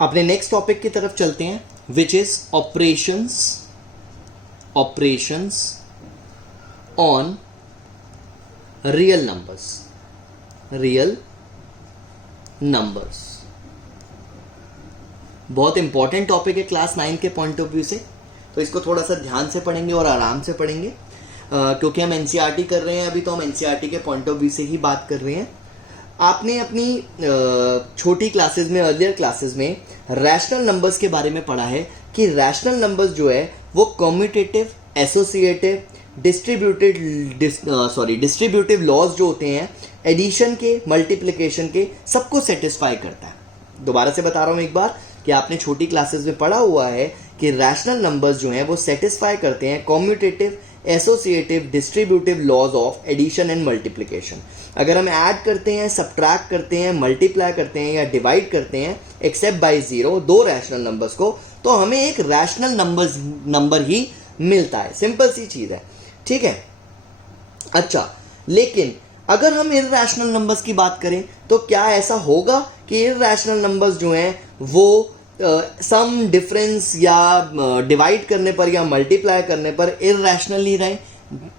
अपने next topic की तरफ चलते हैं, which is operations on real numbers. बहुत इंपॉर्टेंट टॉपिक है क्लास 9 के पॉइंट ऑफ व्यू से, तो इसको थोड़ा सा ध्यान से पढ़ेंगे और आराम से पढ़ेंगे, क्योंकि हम एनसीईआरटी कर रहे हैं अभी, तो हम एनसीईआरटी के पॉइंट ऑफ व्यू से ही बात कर रहे हैं। आपने अपनी छोटी क्लासेस में, अर्लियर क्लासेस में रैशनल नंबर्स के बारे में पढ़ा है कि रैशनल नंबर्स जो है वो कम्यूटेटिव, एसोसिएटिव, डिस्ट्रीब्यूटिव लॉज जो होते हैं एडिशन के, मल्टीप्लिकेशन के, सबको सेटिस्फाई करता है। दोबारा से बता रहा हूं एक बार कि आपने छोटी क्लासेस में पढ़ा हुआ है कि रैशनल नंबर्स जो हैं वो सेटिस्फाई करते हैं commutative, associative, distributive laws of addition and multiplication. अगर हम ऐड करते हैं, सब्ट्रैक्ट करते हैं, मल्टीप्लाई करते हैं या डिवाइड करते हैं एक्सेप्ट बाय 0 दो रैशनल नंबर्स को, तो हमें एक रैशनल नंबर ही मिलता है। सिंपल सी चीज है, ठीक है। अच्छा, लेकिन अगर हम इर्रेशनल नंबर्स की बात करें तो क्या ऐसा होगा कि इर्रेशनल नंबर्स जो हैं वो सम डिफरेंस या डिवाइड करने पर या मल्टीप्लाई करने पर इर्रेशनल ही रहे?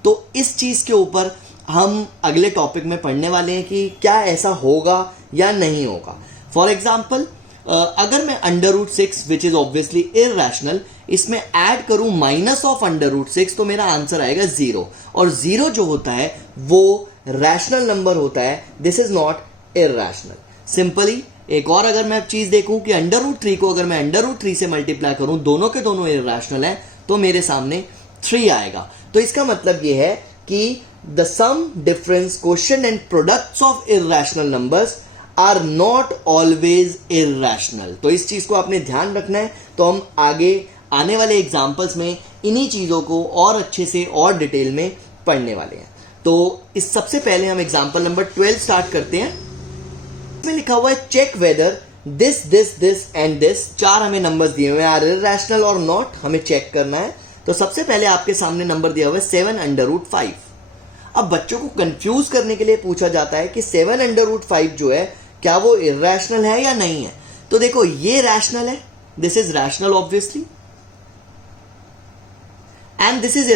तो इस चीज के ऊपर हम अगले टॉपिक में पढ़ने वाले हैं कि क्या ऐसा होगा या नहीं होगा। फॉर एग्जाम्पल, अगर मैं √6 विच इज ऑब्वियसली इर्रेशनल, इसमें ऐड करूं -(√6) तो मेरा आंसर आएगा 0, और 0 जो होता है वो रैशनल नंबर होता है। This is not irrational. Simply एक और अगर मैं चीज देखूं कि √3 को अगर मैं √3 से मल्टीप्लाई करूं, दोनों के दोनों इर्रेशनल है, तो मेरे सामने 3 आएगा। तो इसका मतलब यह है कि the sum, difference, quotient and products of irrational numbers are not always irrational. तो इस चीज को आपने ध्यान रखना है। तो हम आगे आने वाले एग्जाम्पल्स में इन्हीं चीजों को और अच्छे से और डिटेल में पढ़ने वाले हैं। तो इस सबसे पहले हम एग्जाम्पल नंबर 12 स्टार्ट करते हैं। इसमें लिखा हुआ है check whether this this this and this, 4 हमें नंबर्स दिए हुए हैं, आर इर्रेशनल और नॉट, हमें चेक करना है। तो सबसे पहले आपके सामने नंबर दिया हुआ है 7√5। अब बच्चों को कंफ्यूज करने के लिए पूछा जाता है कि 7√5 जो है क्या वो इर्रेशनल है या नहीं है। तो देखो, ये रैशनल है, this is rational obviously, and this is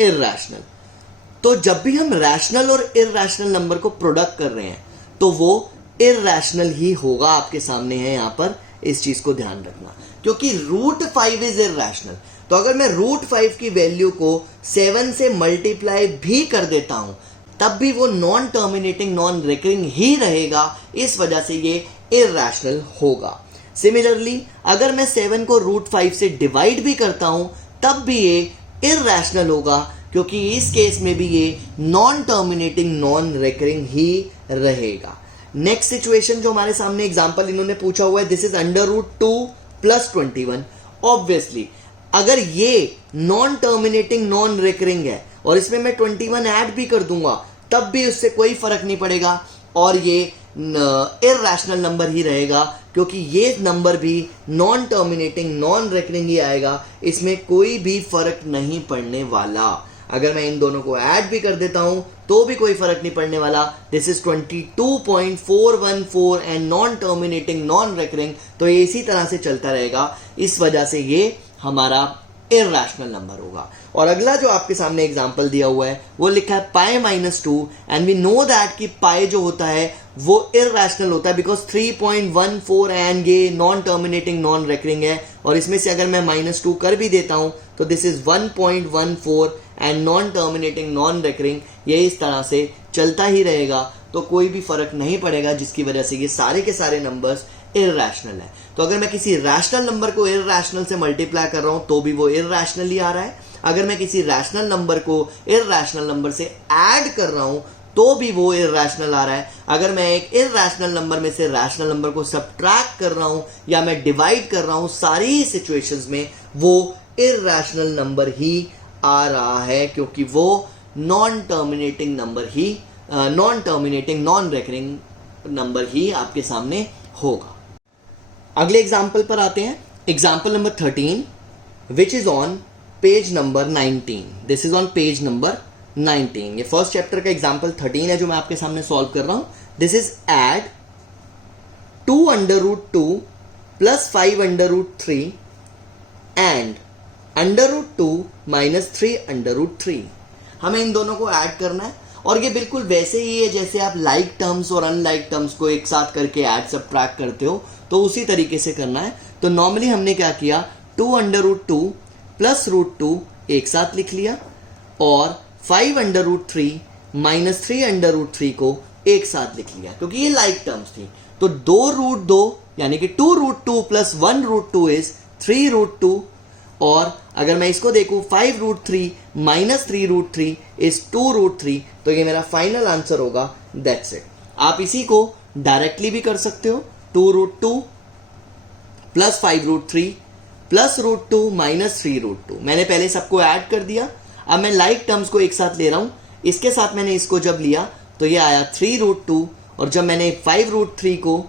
irrational. तो जब भी हम रैशनल और इर्रेशनल नंबर को प्रोडक्ट कर रहे हैं तो वो इर्रेशनल ही होगा। आपके सामने है यहां पर, इस चीज को ध्यान रखना, क्योंकि √5 इज इर्रेशनल। तो अगर मैं √5 की वैल्यू को 7 से मल्टीप्लाई भी कर देता हूं, तब भी वो नॉन टर्मिनेटिंग, नॉन रिकरिंग ही रहेगा, इस वजह से ये इर्रेशनल होगा। सिमिलरली अगर मैं 7 को √5 से डिवाइड भी करता हूं, तब भी ये इर्रेशनल होगा, क्योंकि इस केस में भी ये नॉन टर्मिनेटिंग, नॉन रिकरिंग ही रहेगा। नेक्स्ट सिचुएशन जो हमारे सामने एग्जांपल इन्होंने पूछा हुआ है, दिस इज √2 + 21। ऑब्वियसली अगर ये नॉन टर्मिनेटिंग, नॉन रिकरिंग है और इसमें मैं 21 ऐड भी कर दूंगा, तब भी उससे कोई फर्क नहीं पड़ेगा और ये इर्रेशनल नंबर ही रहेगा, क्योंकि ये नंबर भी नॉन टर्मिनेटिंग, नॉन रिकरिंग ही आएगा। इसमें कोई भी फर्क नहीं पड़ने वाला। अगर मैं इन दोनों को ऐड भी कर देता हूं तो भी कोई फर्क नहीं पड़ने वाला। This is 22.414 and non terminating, non recurring, तो ये इसी तरह से चलता रहेगा। इस वजह से ये हमारा इर्रेशनल नंबर होगा। और अगला जो आपके सामने एग्जांपल दिया हुआ है वो लिखा है π-2, एंड वी नो दैट कि पाई जो होता है वो इर्रेशनल होता है, बिकॉज 3.14 एंड ये नॉन टर्मिनेटिंग, नॉन रिकरिंग है, और इसमें से अगर मैं -2 कर भी देता हूं तो this is 1.14 and non terminating, non recurring, ये इस तरह से चलता ही रहेगा। तो कोई भी फर्क नहीं पड़ेगा, जिसकी वजह से ये सारे के सारे नंबर्स इर्रेशनल है। तो अगर मैं किसी रैशनल नंबर को इर्रेशनल से मल्टीप्लाई कर रहा हूं तो भी वो इर्रेशनल ही आ रहा है। अगर मैं किसी रैशनल नंबर को इर्रेशनल नंबर से ऐड कर रहा हूं तो भी वो इर्रेशनल आ रहा है। अगर मैं एक इर्रेशनल नंबर में से रैशनल नंबर को सब्ट्रैक्ट कर रहा हूं या मैं डिवाइड कर रहा हूं, सारी ही सिचुएशंस में वो इर्रेशनल नंबर ही आ रहा है, क्योंकि वो नॉन टर्मिनेटिंग नंबर ही, non terminating, non recurring number ही आपके सामने होगा। अगले एग्जाम्पल पर आते हैं। Example number 13 which is on page number 19। This is on page number 19। ये फर्स्ट चैप्टर का एग्जाम्पल 13 है जो मैं आपके सामने सॉल्व कर रहा हूं। This is add 2√2 plus 5√3 and √2 minus 3√3। हमें इन दोनों को ऐड करना है और ये बिल्कुल वैसे ही है जैसे आप लाइक टर्म्स और अनलाइक टर्म्स को एक साथ करके ऐड सबट्रैक्ट करते हो, तो उसी तरीके से करना है। तो नॉर्मली हमने क्या किया, 2√2 प्लस √2 एक साथ लिख लिया और 5√3 माइनस 3√3 को एक साथ लिख लिया क्योंकि ये लाइक टर्म्स थी। तो 2√2 यानी कि 2√2 प्लस 1√2 इज 3√2 और अगर मैं इसको देखूं 5√3 माइनस 3√3 इज 2√3, तो ये मेरा फाइनल आंसर होगा। That's it. आप इसी को डायरेक्टली भी कर सकते हो, 2√2 प्लस 5√3 प्लस √2 माइनस 3√2। मैंने पहले सबको ऐड कर दिया, अब मैं लाइक टर्म्स को एक साथ ले रहा हूं। इसके साथ मैंने इसको जब लिया तो ये आया 3√2 और जब मैंने 5√3 को,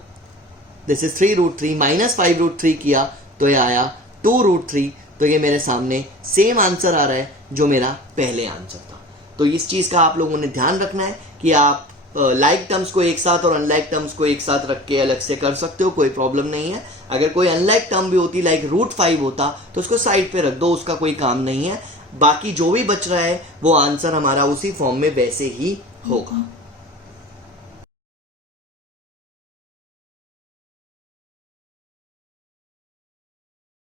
दिस इज 3√3 माइनस 5√3 किया तो ये आया 2√3। तो ये मेरे सामने सेम आंसर आ रहा है जो मेरा पहले आंसर था। तो इस चीज़ का आप लोगों ने ध्यान रखना है कि आप लाइक टर्म्स को एक साथ और अनलाइक टर्म्स को एक साथ रख के अलग से कर सकते हो, कोई प्रॉब्लम नहीं है। अगर कोई अनलाइक टर्म भी होती लाइक √5 होता तो उसको साइड पे रख दो, उसका कोई काम नहीं है। बाकी जो भी बच रहा है वो आंसर हमारा उसी फॉर्म में वैसे ही होगा।